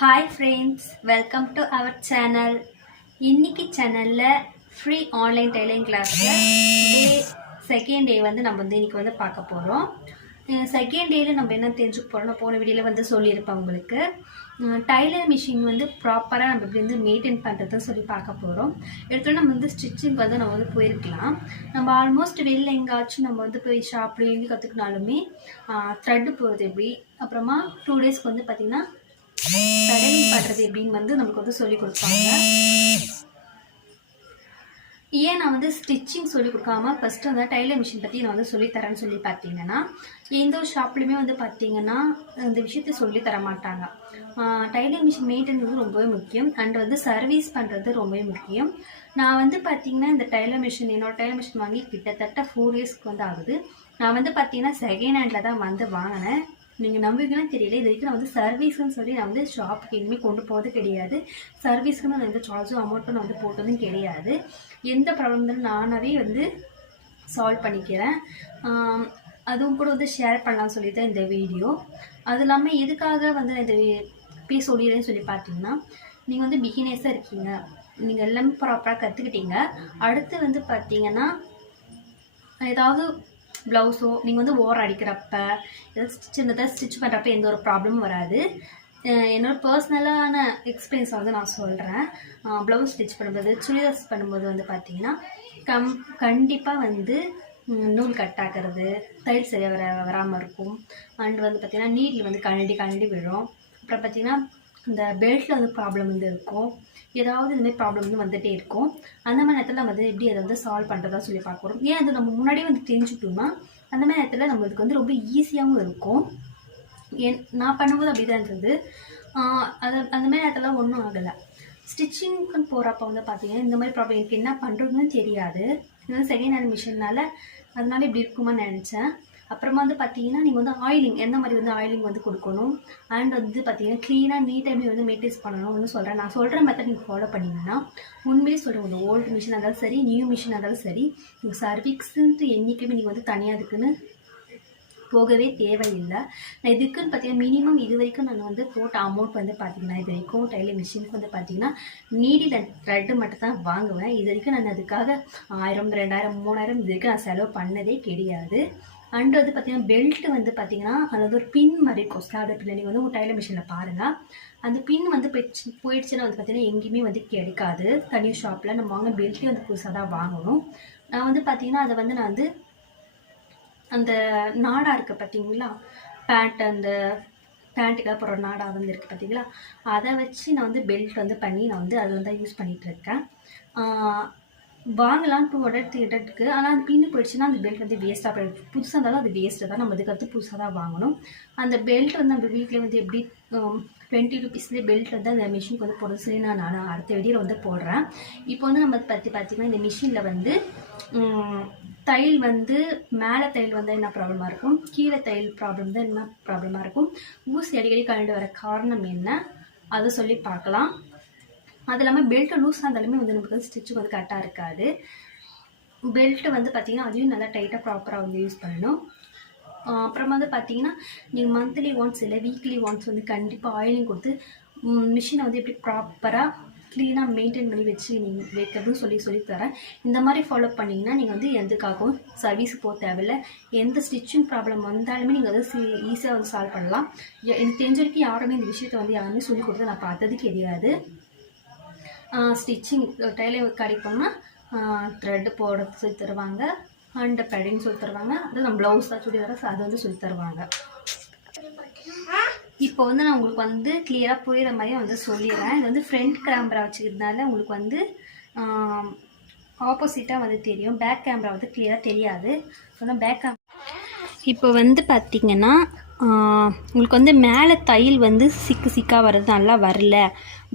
Hi friends, welcome to our channel. இன்னைக்கு சேனலில் free online tailoring கிளாஸில் செகண்ட் டே நம்ம இன்றைக்கி பார்க்க போகிறோம். செகண்ட் டேயில் நம்ம என்ன தெரிஞ்சுக்க போகிறோம், நான் போன வீடியோவில் சொல்லியிருப்பேன் உங்களுக்கு. டைலர் மிஷின் ப்ராப்பராக நம்ம இப்படி மெயின்டைன் பண்ணுறதுன்னு சொல்லி பார்க்க போகிறோம். எடுத்தோன்னா நம்ம ஸ்டிச்சிங் நம்ம போயிருக்கலாம். நம்ம ஆல்மோஸ்ட் வெளியில் எங்கேயாச்சும் நம்ம போய் ஷாப்லேயும் எங்கே கற்றுக்கினாலுமே த்ரெட்டு போகிறது எப்படி, அப்புறமா 2 டேஸ்க்கு பார்த்திங்கன்னா கடலிங் பண்ணுறது எப்படின்னு நமக்கு சொல்லி கொடுப்பாங்க. ஏன் நான் ஸ்டிச்சிங் சொல்லி கொடுக்காம ஃபஸ்ட்டு டைலர் மிஷின் பற்றி நான் சொல்லித்தரேன்னு சொல்லி பார்த்தீங்கன்னா, எந்த ஒரு ஷாப்லையுமே பார்த்தீங்கன்னா இந்த விஷயத்தை சொல்லி தர மாட்டாங்க. டைலர் மிஷின் மெயின்டெனன்ஸ் ரொம்பவே முக்கியம், அண்ட் சர்வீஸ் பண்ணுறது ரொம்பவே முக்கியம். நான் பார்த்தீங்கன்னா இந்த டைலர் மிஷின், என்னோட டைலர் மிஷின் வாங்கி கிட்டத்தட்ட 4 இயர்ஸ்க்கு ஆகுது. நான் பார்த்தீங்கன்னா செகண்ட் ஹேண்டில் தான் வாங்கினேன். நீங்கள் நம்புவீங்கன்னு தெரியல, இது வரைக்கும் நான் சர்வீஸ்ன்னு சொல்லி நான் ஷாப்புக்கு இனிமேல் கொண்டு போகிறது கிடையாது. சர்வீஸ்க்குன்னு நான் எந்த சார்ஜும் அமௌண்ட்டும் நான் போட்டதும் கிடையாது. எந்த ப்ராப்ளம் இருந்தாலும் நானாகவே சால்வ் பண்ணிக்கிறேன். அதுவும் கூட ஷேர் பண்ணலாம்னு சொல்லி தான் இந்த வீடியோ. அது இல்லாமல் எதுக்காக இந்த இப்படி சொல்லிடுறேன்னு சொல்லி பார்த்தீங்கன்னா, நீங்கள் பிகினர்ஸாக இருக்கீங்க, நீங்கள் எல்லாமே ப்ராப்பராக கற்றுக்கிட்டீங்க. அடுத்து பார்த்தீங்கன்னா ஏதாவது ப்ளவுஸோ நீங்கள் ஓரம் அடிக்கிறப்ப ஏதாவது சின்னதாக ஸ்டிச் பண்ணுறப்ப எந்த ஒரு ப்ராப்ளமும் வராது. என்னோடய பர்சனலான எக்ஸ்பீரியன்ஸை நான் சொல்கிறேன். ப்ளவுஸ் ஸ்டிச் பண்ணும்போது, சுடிதார்ஸ் பண்ணும்போது பார்த்தீங்கன்னா கண்டிப்பாக நூல் கட் ஆகிறது, தையல் சரியாக வராமல் இருக்கும். அண்ட் பார்த்திங்கன்னா நீடில் கழண்டி விழும். அப்புறம் பார்த்திங்கன்னா இந்த பெல்ட்டில் ப்ராப்ளம் இருக்கும். ஏதாவது இதுமாதிரி ப்ராப்ளம் வந்துகிட்டே இருக்கும். அந்த மாதிரி நேரத்தில் நம்ம எப்படி அதை சால்வ் பண்ணுறதா சொல்லி பார்க்குறோம். ஏன் அது நம்ம முன்னாடியே தெரிஞ்சுக்கிட்டோம்னா அந்த மாதிரி நேரத்தில் நம்மளுக்கு ரொம்ப ஈஸியாகவும் இருக்கும். நான் பண்ணும்போது அப்படி தான் இருந்தது. அந்த மாதிரி நேரத்தில் ஒன்றும் ஆகலை. ஸ்டிச்சிங்க்குன்னு போகிறப்ப பார்த்தீங்கன்னா இந்த மாதிரி ப்ராப்ளம் எனக்கு என்ன பண்ணுறதுன்னு தெரியாது. இது செகண்ட் ஹேண்ட் மிஷினால் அதனால இப்படி இருக்குமான்னு நினச்சேன். அப்புறமா பார்த்தீங்கன்னா நீங்கள் ஆயிலிங் எந்த மாதிரி ஆயிலிங் கொடுக்கணும், அண்ட் பார்த்தீங்கன்னா க்ளீனாக நீட்டாக எப்படி மெயின்டைன்ஸ் பண்ணணும்னு சொல்கிறேன். நான் சொல்கிற மெத்தட் நீங்கள் ஃபாலோ பண்ணிங்கன்னா உண்மையிலே சொல்கிறேன், ஒரு ஓல்டு மிஷின் இருந்தாலும் சரி, நியூ மிஷின் இருந்தாலும் சரி, நீங்கள் சர்வீஸ்ன்ட்டு என்றைக்குமே நீங்கள் தனியாக அதுக்குன்னு போகவே தேவையில்லை. நான் இதுக்குன்னு பார்த்தீங்கன்னா மினிமம் இது வரைக்கும் நான் போட்ட அமௌண்ட் பார்த்தீங்கன்னா இது வரைக்கும் டைலர் மிஷினுக்கு பார்த்தீங்கன்னா நீடில் த்ரெட்டு மட்டும் தான் வாங்குவேன். இது வரைக்கும் நான் அதுக்காக 1000, 2000, 3000 இது வரைக்கும் நான் செலவு பண்ணதே கிடையாது. அண்ட் பார்த்தீங்கன்னா பெல்ட்டு பார்த்தீங்கன்னா அதாவது ஒரு பின் மாதிரி இருக்கும். ஸ்டார்டர் பின் நீங்கள் ஒரு டைலர் மிஷினில் பாருங்கள். அந்த பின் போயிடுச்சுன்னா பார்த்தீங்கன்னா எங்கேயுமே கிடைக்காது. தனி ஷாப்பில் நம்ம வாங்க பெல்ட்டே புதுசாக தான் வாங்கணும். நான் பார்த்தீங்கன்னா அதை நான் அந்த நாடா இருக்குது பார்த்தீங்களா, அந்த பேண்ட்டுக்காக போகிற நாடா இருக்குது பார்த்தீங்களா, அதை வச்சு நான் பெல்ட் பண்ணி நான் அதை யூஸ் பண்ணிகிட்ருக்கேன். வாங்கலாம் 200, 300க்கு. ஆனால் அது பின்னு போயிடுச்சுன்னா அந்த பெல்ட் வேஸ்ட்டாக போயிடுது. புதுசாக இருந்தாலும் அது வேஸ்ட்டு தான், நம்ம அதுக்கடுத்து புதுசாக தான் வாங்கணும். அந்த பெல்ட் நம்ம வீட்டில் எப்படி 20 ரூபீஸ்லேயே பெல்ட் அந்த மிஷினுக்கு போடுறது சரி. நான் அடுத்த வீடியோவில் போடுறேன். இப்போ நம்ம பார்த்தீங்கன்னா இந்த மிஷினில் தையல் மேலே தையல் என்ன ப்ராப்ளமாக இருக்கும், கீழே தையல் ப்ராப்ளம் தான் என்ன ப்ராப்ளமாக இருக்கும், ஊசி அடிக்கடி கழண்டு வர காரணம் என்ன, அதை சொல்லி பார்க்கலாம். அது இல்லாமல் பெல்ட்டு லூஸாக இருந்தாலுமே நமக்கு ஸ்டிச்சு கரெக்டாக இருக்காது. பெல்ட்டு பார்த்தீங்கன்னா அதையும் நல்லா டைட்டாக ப்ராப்பராக யூஸ் பண்ணணும். அப்புறமா பார்த்தீங்கன்னா நீங்கள் மந்த்லி ஒன்ஸ் இல்லை வீக்லி ஒன்ஸ் கண்டிப்பாக ஆயிலிங் கொடுத்து மிஷினை எப்படி ப்ராப்பராக க்ளீனாக மெயின்டைன் பண்ணி வச்சு நீங்கள் வைக்கிறதுன்னு சொல்லித்தரேன். இந்த மாதிரி ஃபாலோ பண்ணிங்கன்னா நீங்கள் எதுக்காகவும் சர்வீஸுக்கு போக தேவையில்லை. எந்த ஸ்டிச்சிங் ப்ராப்ளம் வந்தாலுமே நீங்கள் ஈஸியாக சால்வ் பண்ணலாம். எனக்கு தெரிஞ்ச வரைக்கும் யாருமே இந்த விஷயத்தை யாருமே சொல்லிக் கொடுத்து நான் பார்த்தது கிடையாது. ஸ்டிச்சிங் டைலர் கடைக்கு போனால் த்ரெட்டு போட சொல்லி தருவாங்க, அண்ட் பெடிங் சொல்லி தருவாங்க. அது நம்ம ப்ளவுஸ் தான் சுடிதாரஸ் அது சொல்லி தருவாங்க. இப்போ நான் உங்களுக்கு கிளியராக புரிகிற மாதிரி சொல்லிடுறேன். இது ஃப்ரண்ட் கேமரா வச்சுக்கிறதுனால உங்களுக்கு ஆப்போசிட்டாக தெரியும். பேக் கேமரா கிளியராக தெரியாது. பேக் கேமரா இப்போ பார்த்தீங்கன்னா உங்களுக்கு மேலே தையல் சிக்காக வர்றது நல்லா வரல,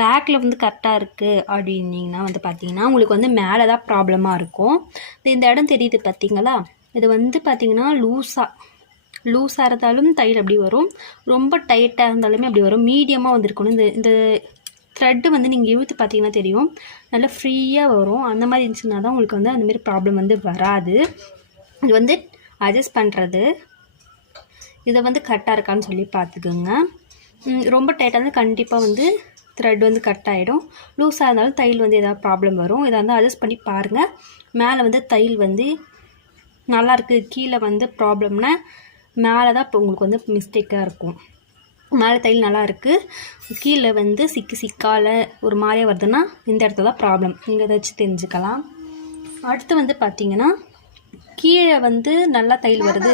பேக்கில் கரெக்டாக இருக்குது அப்படின்னிங்கன்னா பார்த்தீங்கன்னா உங்களுக்கு மேலே தான் ப்ராப்ளமாக இருக்கும். இந்த இடம் தெரியுது பார்த்தீங்களா, இது பார்த்தீங்கன்னா லூஸாக இருந்தாலும் தையல் அப்படி வரும், ரொம்ப டைட்டாக இருந்தாலுமே அப்படி வரும். மீடியமாக இருக்கணும். இந்த த்ரெட்டு நீங்கள் இழுத்து பார்த்தீங்கன்னா தெரியும், நல்லா ஃப்ரீயாக வரும். அந்த மாதிரி இருந்துச்சுன்னா தான் உங்களுக்கு அந்தமாரி ப்ராப்ளம் வராது. இது அட்ஜஸ்ட் பண்ணுறது, இதை கரெக்டாக இருக்கான்னு சொல்லி பார்த்துக்குங்க. ரொம்ப டைட்டாக இருந்தால் கண்டிப்பாக வந்து த்ரெட் வந்து கட் ஆகிடும். லூஸாக இருந்தாலும் தையல் வந்து எதாவது ப்ராப்ளம் வரும். இதை வந்து அட்ஜஸ்ட் பண்ணி பாருங்கள். மேலே வந்து தையல் வந்து நல்லாயிருக்கு, கீழே வந்து ப்ராப்ளம்னா மேலே தான் இப்போ உங்களுக்கு வந்து மிஸ்டேக்காக இருக்கும். மேலே தையல் நல்லா இருக்குது, கீழே வந்து சிக்கால ஒரு மாதிரியாக வருதுன்னா இந்த இடத்துல தான் ப்ராப்ளம். நீங்கள் அதை வச்சு தெரிஞ்சுக்கலாம். அடுத்து வந்து பார்த்திங்கன்னா கீழே வந்து நல்லா தையல் வருது,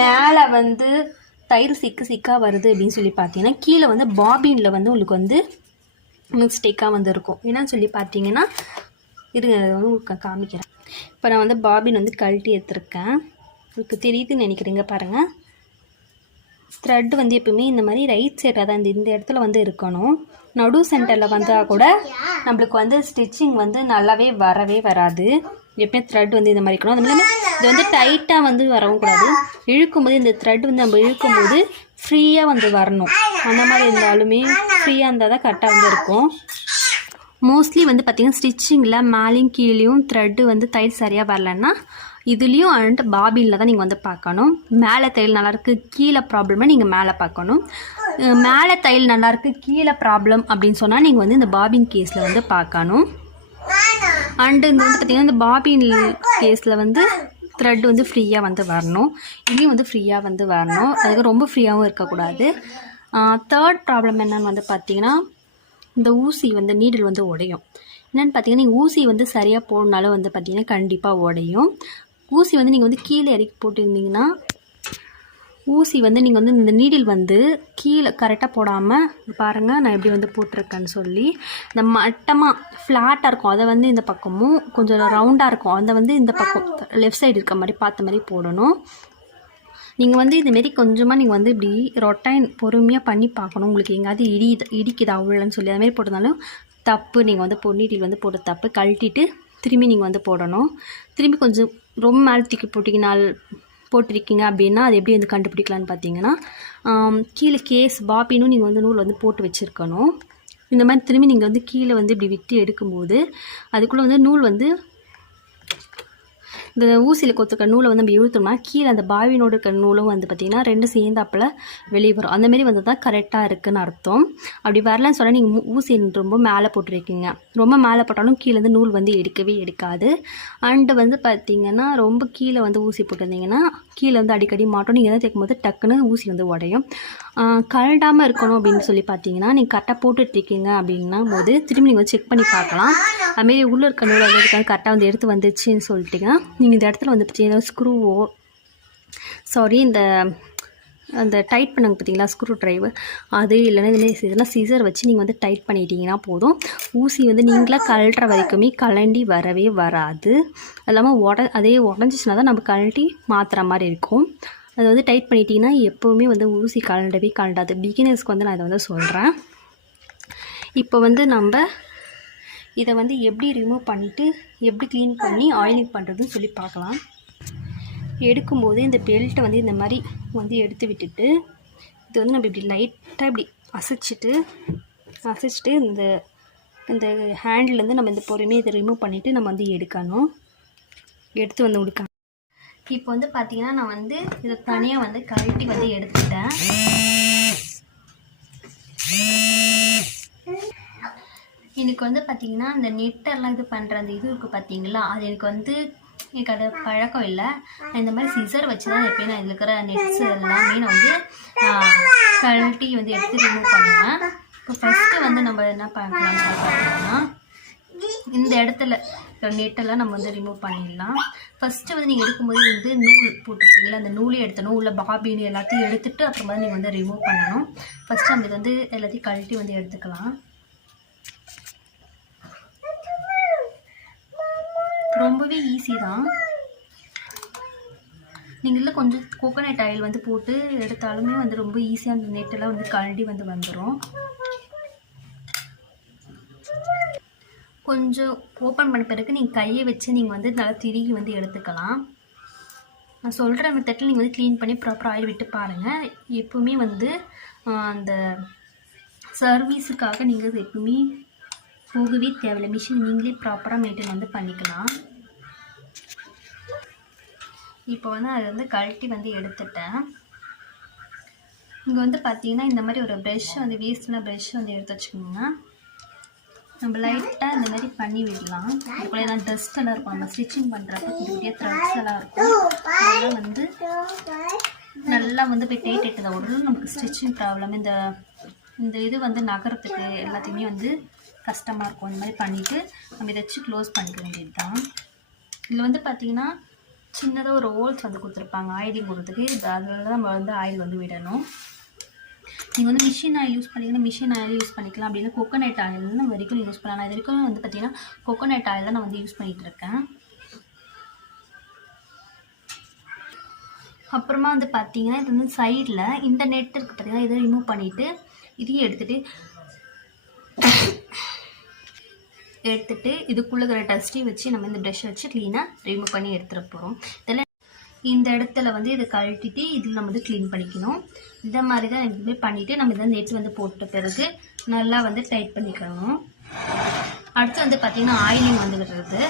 மேலே வந்து தையல் சிக்காக வருது அப்படின்னு சொல்லி பார்த்தீங்கன்னா கீழே வந்து பாபினில் வந்து உங்களுக்கு வந்து மிஸ்டேக்காக வந்து இருக்கும். என்னன்னு சொல்லி பார்த்தீங்கன்னா இது வந்து காமிக்கிறேன். இப்போ நான் வந்து பாபின் வந்து கழட்டி எடுத்துருக்கேன், உங்களுக்கு தெரியுதுன்னு நினைக்கிறீங்க பாருங்கள். த்ரெட் வந்து எப்பவுமே இந்த மாதிரி ரைட் சைடாக தான் இந்த இடத்துல வந்து இருக்கணும். நடு சென்டரில் வந்தால் கூட நம்மளுக்கு வந்து ஸ்டிச்சிங் வந்து நல்லாவே வரவே வராது. எப்பவுமே த்ரெட் வந்து இந்த மாதிரி இருக்கணும். அது இல்லாமல் இது வந்து டைட்டாக வந்து வரவும் கூடாது. இழுக்கும்போது இந்த த்ரெட் வந்து நம்ம இழுக்கும்போது ஃப்ரீயாக வந்து வரணும். அந்த மாதிரி இருந்தாலுமே ஃப்ரீயாக இருந்தால் தான் கரெக்டாக வந்து இருக்கும். மோஸ்ட்லி வந்து பார்த்திங்கன்னா ஸ்டிச்சிங்கில் மேலேயும் கீழேயும் த்ரெட்டு வந்து தையல் சரியாக வரலன்னா இதுலேயும் அண்ட் பாபினில் தான் நீங்கள் வந்து பார்க்கணும். மேலே தையல் நல்லாயிருக்கு, கீழே ப்ராப்ளம்னா நீங்கள் மேலே பார்க்கணும். மேலே தையல் நல்லாயிருக்கு, கீழே ப்ராப்ளம் அப்படின்னு சொன்னால் நீங்கள் வந்து இந்த பாபின் கேஸில் வந்து பார்க்கணும். அண்டு இந்த வந்து பார்த்திங்கன்னா இந்த பாபின் கேஸில் வந்து த்ரெட் வந்து ஃப்ரீயாக வந்து வரணும், இதுலேயும் வந்து ஃப்ரீயாக வந்து வரணும். அதுக்கு ரொம்ப ஃப்ரீயாகவும் இருக்கக்கூடாது. தேர்ட் ப்ராப்ளம் என்னென்னு வந்து பார்த்திங்கன்னா இந்த ஊசி வந்து நீடில் வந்து உடையும். என்னென்னு பார்த்தீங்கன்னா நீங்கள் ஊசி வந்து சரியாக போடனாலும் வந்து பார்த்திங்கன்னா கண்டிப்பாக உடையும். ஊசி வந்து நீங்கள் வந்து கீழே இறக்கி போட்டிருந்தீங்கன்னா ஊசி வந்து நீங்கள் வந்து இந்த நீடில் வந்து கீழே கரெக்டாக போடாமல் பாருங்கள் நான் எப்படி வந்து போட்டிருக்கேன்னு சொல்லி இந்த மட்டமாக ஃப்ளாட்டாக இருக்கும் அதை வந்து இந்த பக்கமும் கொஞ்சம் ரவுண்டாக இருக்கும் அதை வந்து இந்த பக்கம் லெஃப்ட் சைடு இருக்க மாதிரி பார்த்த மாதிரி போடணும். நீங்கள் வந்து இதுமாரி கொஞ்சமாக நீங்கள் வந்து இப்படி ரொட்டைன் பொறுமையாக பண்ணி பார்க்கணும். உங்களுக்கு எங்கேயாவது இடிக்குதா அவ்வளோன்னு சொல்லி அதுமாரி போட்டதுனாலும் தப்பு. நீங்கள் வந்து நீடில் வந்து போட்ட தப்பு கழட்டிட்டு திரும்பி நீங்கள் வந்து போடணும். திரும்பி கொஞ்சம் ரொம்ப மேலே தூக்கி போட்டிருக்கீங்க அப்படின்னா அது எப்படி வந்து கண்டுபிடிக்கலான்னு பார்த்தீங்கன்னா கீழே கேஸ் பாபினும் நீங்கள் வந்து நூல் வந்து போட்டு வச்சுருக்கணும். இந்த மாதிரி திரும்பி நீங்கள் வந்து கீழே வந்து இப்படி விட்டு எடுக்கும்போது அதுக்குள்ளே வந்து நூல் வந்து இந்த ஊசியில் கொத்துக்க நூலை வந்து நம்ம இழுத்தோம்னா கீழே அந்த பாவினோடு இருக்க நூலும் வந்து பார்த்திங்கன்னா ரெண்டு சேர்ந்தாப்பில் வெளியே வரும். அந்தமாரி வந்து தான் கரெக்டாக இருக்குதுன்னு அர்த்தம். அப்படி வரலன்னு சொன்னால் நீங்கள் ஊசி ரொம்ப மேலே போட்டுருக்கீங்க, ரொம்ப மேலே போட்டாலும் கீழேருந்து நூல் வந்து எடுக்கவே எடுக்காது. அண்டு வந்து பார்த்திங்கன்னா ரொம்ப கீழே வந்து ஊசி போட்டிருந்தீங்கன்னா கீழே வந்து அடிக்கடி மாட்டோம். நீங்கள் எதாவது தைக்கும்போது டக்குன்னு ஊசி வந்து உடையும். கழண்டாமல் இருக்கணும் அப்படின்னு சொல்லி பார்த்தீங்கன்னா நீங்கள் கரெக்டாக போட்டுட்ருக்கீங்க அப்படின்னா போது திரும்பி நீங்கள் வந்து செக் பண்ணி பார்க்கலாம். அதுமாரி உள்ளே இருக்க நூல் வந்து கரெக்டாக வந்து எடுத்து வந்துச்சுன்னு சொல்லிட்டிங்கன்னா நீங்கள் இந்த இடத்துல வந்து பார்த்தீங்கன்னா ஸ்க்ரூவோ இந்த அந்த டைட் பண்ணாங்க பார்த்தீங்களா ஸ்க்ரூ ட்ரைவர் அது இல்லைன்னா இதெல்லாம் சிசர் வச்சு நீங்கள் வந்து டைட் பண்ணிட்டீங்கன்னா போதும். ஊசி வந்து நீங்களாக கழட்டுற வரைக்குமே கழண்டி வரவே வராது. அது இல்லாமல் அதே உடஞ்சிச்சின்னா தான் நம்ம கழட்டி மாற்றுற மாதிரி இருக்கும். அது வந்து டைட் பண்ணிட்டீங்கன்னா எப்போவுமே வந்து ஊசி கழண்டவே கழண்டாது. பிகினர்ஸ்க்கு வந்து நான் இதை வந்து சொல்கிறேன். இப்போ வந்து நம்ம இதை வந்து எப்படி ரிமூவ் பண்ணிவிட்டு எப்படி க்ளீன் பண்ணி ஆயிலிங் பண்ணுறதுன்னு சொல்லி பார்க்கலாம். எடுக்கும்போது இந்த பெல்ட்டை வந்து இந்த மாதிரி வந்து எடுத்து விட்டுட்டு இது வந்து நம்ம இப்படி லைட்டாக இப்படி அசைச்சிட்டு இந்த இந்த ஹேண்ட்லேருந்து நம்ம இந்த பொறுமையை இதை ரிமூவ் பண்ணிவிட்டு நம்ம வந்து எடுக்கணும். எடுத்து வந்து உடுக்கணும். இப்போ வந்து பார்த்திங்கன்னா நான் வந்து இதை தனியாக வந்து கழட்டி வந்து எடுத்துட்டேன். எனக்கு வந்து பார்த்திங்கன்னா இந்த நெட்டெல்லாம் இது பண்ணுற அந்த இது இருக்குது பார்த்தீங்களா அது எனக்கு அது பழக்கம் இல்லை. இந்த மாதிரி சிசர் வச்சு தான் எப்பயும் நான் இதில் இருக்கிற நெட்ஸ் எல்லாமே நான் வந்து கழட்டி வந்து எடுத்து ரிமூவ் பண்ணுவேன். இப்போ ஃபஸ்ட்டு வந்து நம்ம என்ன பண்ணலாம்னு பார்த்தோம்னா இந்த இடத்துல நெட்டெல்லாம் நம்ம வந்து ரிமூவ் பண்ணிடலாம். ஃபஸ்ட்டு வந்து நீங்கள் எடுக்கும்போது வந்து நூல் போட்டுருக்கீங்களா அந்த நூலே எடுத்தணும், உள்ள பாபின்னு எல்லாத்தையும் எடுத்துகிட்டு அப்புறமா நீங்கள் வந்து ரிமூவ் பண்ணணும். ஃபஸ்ட்டு நம்ம இது வந்து எல்லாத்தையும் கழட்டி வந்து எடுத்துக்கலாம். ரொம்பவே ஈஸி தான். நீங்கள் இதில் கொஞ்சம் கோகோனட் ஆயில் வந்து போட்டு எடுத்தாலுமே வந்து ரொம்ப ஈஸியாக அந்த நெட்டெல்லாம் வந்து கழட்டி வந்து வந்துடும். கொஞ்சம் ஓப்பன் பண்ண பிறகு நீங்கள் கையை வச்சு நீங்கள் வந்து நல்லா திருகி வந்து எடுத்துக்கலாம். நான் சொல்கிற மெத்தடில் நீங்கள் வந்து க்ளீன் பண்ணி ப்ராப்பராக ஆயில் விட்டு பாருங்கள். எப்பவுமே வந்து அந்த சர்வீஸுக்காக நீங்கள் எப்பவுமே போகவே தேவையில்லை. மிஷின் நீங்களே ப்ராப்பராக மெயின்டைன் வந்து பண்ணிக்கலாம். இப்போ வந்து அதை வந்து கழட்டி வந்து எடுத்துட்டேன். இங்கே வந்து பார்த்தீங்கன்னா இந்த மாதிரி ஒரு ப்ரெஷ் வந்து வேஸ்ட்னா ப்ரெஷ் வந்து எடுத்து வச்சுக்கோங்க. நம்ம லைட்டாக இந்த மாதிரி பண்ணி விடலாம். இதுக்குள்ளே எல்லாம் டஸ்ட் எல்லாம் இருக்கும், நம்ம ஸ்டிச்சிங் பண்ணுறப்ப குட்டிய த்ரெட்ஸ் எல்லாம் இருக்கும். அதெல்லாம் வந்து நல்லா வந்து போய் தேய்ட்டு உடனே நமக்கு ஸ்டிச்சிங் ப்ராப்ளம் இந்த இது வந்து நகரத்துக்கு எல்லாத்தையுமே வந்து கஷ்டமாக இருக்கும். இந்த மாதிரி பண்ணிவிட்டு நம்ம இதை வச்சு க்ளோஸ் பண்ணிக்க வேண்டியது தான். இதில் வந்து பார்த்திங்கன்னா சின்னதாக ஒரு ஹோல்ஸ் வந்து கொடுத்துருப்பாங்க ஆயிலிங் கொடுத்துக்கு. அதில் தான் நம்ம வந்து ஆயில் வந்து விடணும். நீங்கள் வந்து மிஷின் ஆயில் யூஸ் பண்ணிங்கன்னா மிஷின் ஆயில் யூஸ் பண்ணிக்கலாம். அப்படின்னா கோகோனட் ஆயில் நம்ம வரைக்கும் யூஸ் பண்ணலாம். நான் இது வரைக்கும் வந்து பார்த்திங்கன்னா கோகோனட் ஆயில் தான் நான் வந்து யூஸ் பண்ணிகிட்டு இருக்கேன். அப்புறமா வந்து பார்த்திங்கன்னா இது வந்து சைடில் இந்த நெட் இருக்குது பார்த்திங்கன்னா, இதை ரிமூவ் பண்ணிவிட்டு இதையும் எடுத்துகிட்டு இதுக்குள்ளே இருக்கிற டஸ்ட்டையும் வச்சு நம்ம இந்த ப்ரஷ் வச்சு க்ளீனாக ரிமூவ் பண்ணி எடுத்துகிட்டு போகிறோம். இதெல்லாம் இந்த இடத்துல வந்து இதை கழட்டிட்டு இதில் நம்ம வந்து க்ளீன் பண்ணிக்கணும். இந்த மாதிரி தான் எதுவுமே பண்ணிவிட்டு நம்ம இதை நெட் வந்து போட்ட பிறகு நல்லா வந்து டைட் பண்ணிக்கணும். அடுத்து வந்து பார்த்திங்கன்னா ஆயிலிங் வந்துக்கிறது.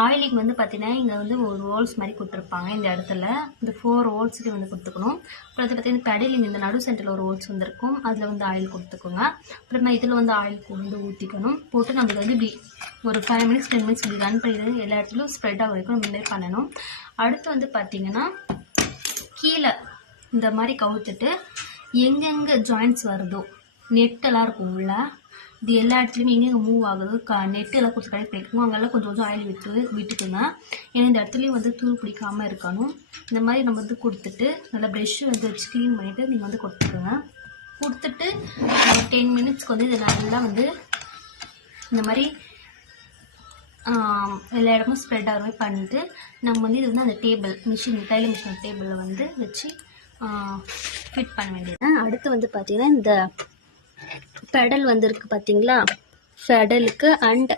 ஆயிலிங் வந்து பார்த்திங்கன்னா இங்கே வந்து ஒரு ஹோல்ஸ் மாதிரி கொடுத்துருப்பாங்க. இந்த இடத்துல இந்த 4 ஹோல்ஸுக்கு வந்து கொடுத்துக்கணும். அப்புறம் அது பார்த்திங்கன்னா பெடலிங் இந்த நடு சென்டரில் ஒரு ஹோல்ஸ் வந்துருக்கும், அதில் வந்து ஆயில் கொடுத்துக்கோங்க. அப்புறமா இதில் வந்து ஆயில் வந்து ஊற்றிக்கணும். போட்டு நம்ம இதை வந்து இப்படி ஒரு 5 மினிட்ஸ் 10 மினிட்ஸ் இப்படி ரன் பண்ணி எல்லா இடத்துலையும் ஸ்ப்ரெட் ஆக வரைக்கும் நம்ம இந்த பண்ணணும். அடுத்து வந்து பார்த்திங்கன்னா கீழே இந்த மாதிரி கவுத்துட்டு எங்கெங்கே ஜாயின்ட்ஸ் வருதோ நெட்டெல்லாம் இருக்கும் உள்ள, இது எல்லா இடத்துலையுமே எங்கெங்கே மூவ் ஆகுது நெட்டு எல்லாம் கொஞ்சம் கரெக்ட் பண்ணிக்கணும். அங்கெல்லாம் கொஞ்சம் கொஞ்சம் ஆயில் விட்டுக்குங்க. ஏன்னா இந்த இடத்துலையும் வந்து தூள் பிடிக்காமல் இருக்கணும். இந்த மாதிரி நம்ம வந்து கொடுத்துட்டு நல்லா ப்ரெஷ்ஷு வந்து வச்சு க்ளீன் பண்ணிவிட்டு நீங்கள் வந்து கொடுத்துருங்க. கொடுத்துட்டு 10 மினிட்ஸ்க்கு வந்து இதை நல்லா வந்து இந்த மாதிரி எல்லா இடமும் ஸ்ப்ரெட் ஆகிற மாதிரி பண்ணிவிட்டு நம்ம வந்து இது வந்து அந்த டேபிள் மிஷின் டைலர் மிஷின் டேபிளில் வந்து வச்சு ஃபிட் பண்ண வேண்டியது. அடுத்து வந்து பார்த்திங்கன்னா இந்த பெடல் வந்து இருக்குது பார்த்திங்களா, பெடலுக்கு அண்ட்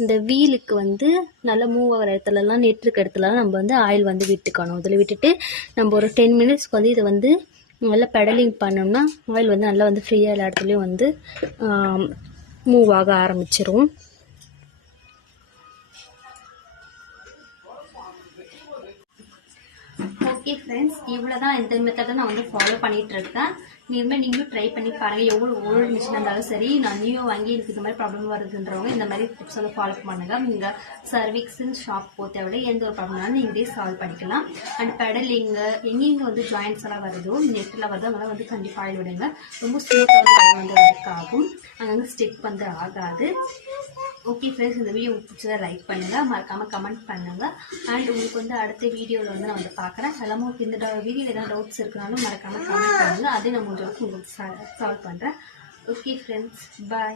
இந்த வீலுக்கு வந்து நல்லா மூவ் ஆகிற இடத்துலலாம் நெட் இருக்க இடத்துலலாம் நம்ம வந்து ஆயில் வந்து விட்டுக்கணும். இதில் விட்டுட்டு நம்ம ஒரு 10 மினிட்ஸ்க்கு வந்து இதை வந்து நல்லா பெடலிங் பண்ணோம்னா ஆயில் வந்து நல்லா வந்து ஃப்ரீயாக எல்லா இடத்துலையும் வந்து மூவ் ஆக ஆரம்பிச்சிரும். ஓகே ஃப்ரெண்ட்ஸ், இவ்வளோ தான் இந்த மெத்தடை நான் வந்து ஃபாலோ பண்ணிகிட்டு இருக்கேன். இனிமேல் நீங்களும் ட்ரை பண்ணி பாருங்கள். எவ்வளோ ஓல்டு மிஷினாக இருந்தாலும் சரி, நான் நியூ வாங்கி எனக்கு இந்த மாதிரி ப்ராப்ளம் வருதுன்றவங்க இந்த மாதிரி டிப்ஸ் வந்து ஃபாலோ பண்ணுங்கள். நீங்கள் சர்வீக்ஸுன்னு ஷாப் போக தேவையில்லை, எந்த ஒரு ப்ராப்ளம்னாலும் நீங்கள் இதே சால்வ் பண்ணிக்கலாம். அண்ட் பெடலிங்கு எங்கெங்கே வந்து ஜாயின்ட்ஸ் எல்லாம் வருதோ நெட்டில் வருதோ அதெல்லாம் வந்து கண்டிப்பாக ஆயில் விடுங்க. ரொம்ப ஸ்மூத்தாக வந்து ஒர்க் ஆகும், அங்கங்கே ஸ்டிக் வந்து ஆகாது. ஓகே ஃப்ரெண்ட்ஸ், இந்த வீடியோ பிடிச்சதை லைக் பண்ணுங்கள், மறக்காமல் கமெண்ட் பண்ணுங்கள். அண்ட் உங்களுக்கு வந்து அடுத்த வீடியோவில் வந்து நான் வந்து பார்க்குறேன். எல்லாமே இந்த வீடியோவில் ஏதாவது டவுட்ஸ் இருக்குனாலும் மறக்காமல் கமெண்ட் பண்ணுங்கள். அதே நான் உங்களுக்கு சால்வ் பண்ணுறேன். ஓகே ஃப்ரெண்ட்ஸ், பாய்.